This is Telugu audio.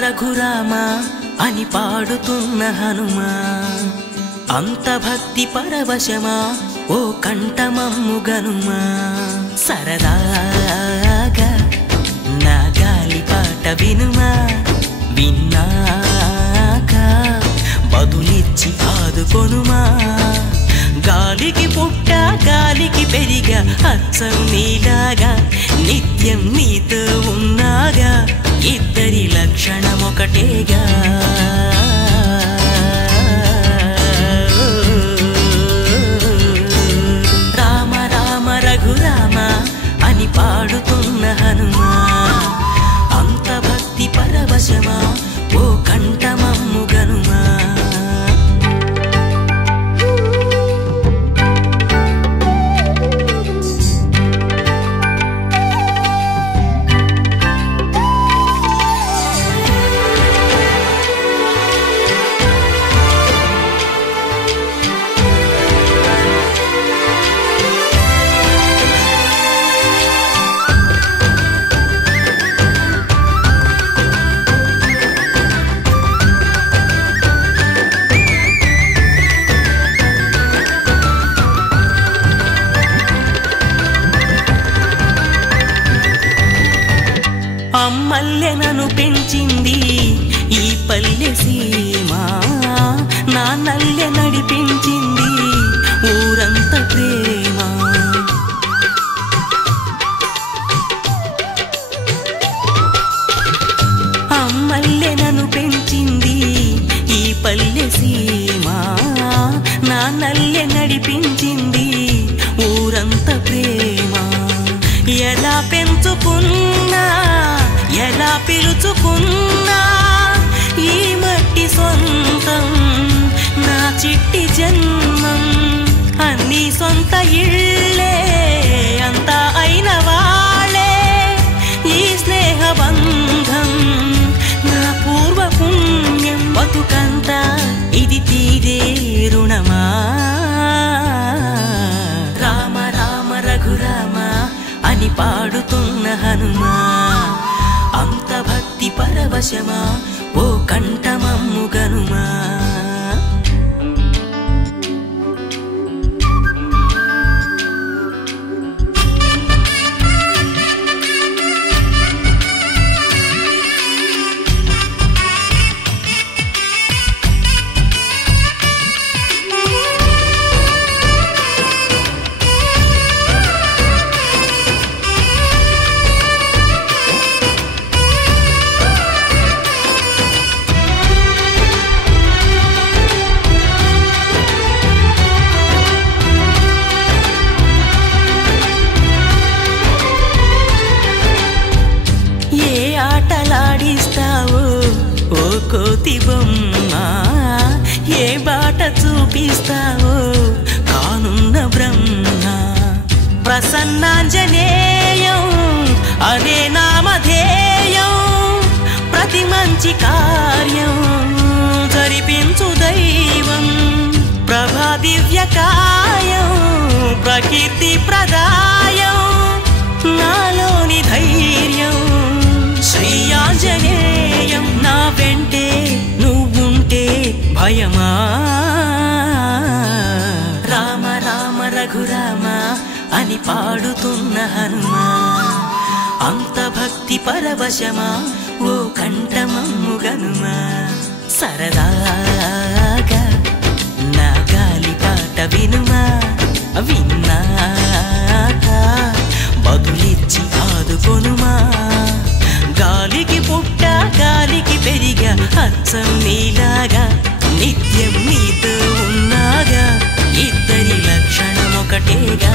రఘురామ అని పాడుతున్న హనుమా అంత భక్తి పరవశమా ఓ కంఠమమ్ము గనుమా సరదాగా నా గాలి పాట వినుమా విన్నాక బదులిచ్చి ఆదుకొనుమా గాలికి పుట్ట గాలికి పెరిగా అచ్చం నీలాగా నిత్యం నీతో ఉన్నాగా ఇద్దరి లక్షణం ఒకటేగా రామ రామ రఘురామ అని పాడుతున్న హనుమా అంత భక్తి పరవశమా ఓ కంఠమమ్ము గనుమా అమ్మల్లెనను పెంచింది ఈ పల్లె సీమ నా నల్లె నడిపించింది ఊరంత ప్రేమ అమ్మల్లెనను పెంచింది ఈ పల్లె సీమ నా నల్లె నడిపించింది ఊరంత ప్రేమ ఎలా పెంచుకున్నా ఎలా పిలుచుకున్నా ఈ మట్టి సొంతం నా చిట్టి జన్మం అన్ని సొంత ఇళ్ళే అంతా అయిన వాళ్ళే ఈ స్నేహ బంధం నా పూర్వ పుణ్యం బతుకంతా ఇది తీరే రుణమా రామ రామ రఘురామ అని పాడుతున్న హనుమా అంత భక్తి పరవశమా ఓ కంఠమమ్ము గనుమా ఆటలాడిస్తావో ఓ కోతి బొమ్మ ఏ బాట చూపిస్తావో కానున్న బ్రహ్మ ప్రసన్నాంజనేయం అనే నామధేయం ప్రతి మంచి కార్యం జరిపించు దైవం ప్రభా దివ్యకాయం ప్రకీర్తి ప్రదాయం నాలోని ధైర్యం శ్రీ ఆంజనేయం నా వెంటే నువ్వుంటే భయమా రామ రామ రఘురామ అని పాడుతున్న హనుమా అంత భక్తి పరవశమా ఓ కంఠమమ్ము గనుమా సరదాగా నా గాలి పాట వినుమా విన్నాక బదులిచ్చి ఆదుకొనుమా గాలికి పుట్ట గాలికి పెరిగా విశ్వాసం నీలాగా నిత్యం నీతో ఉన్నాగా ఇద్దరి లక్షణం ఒకటేగా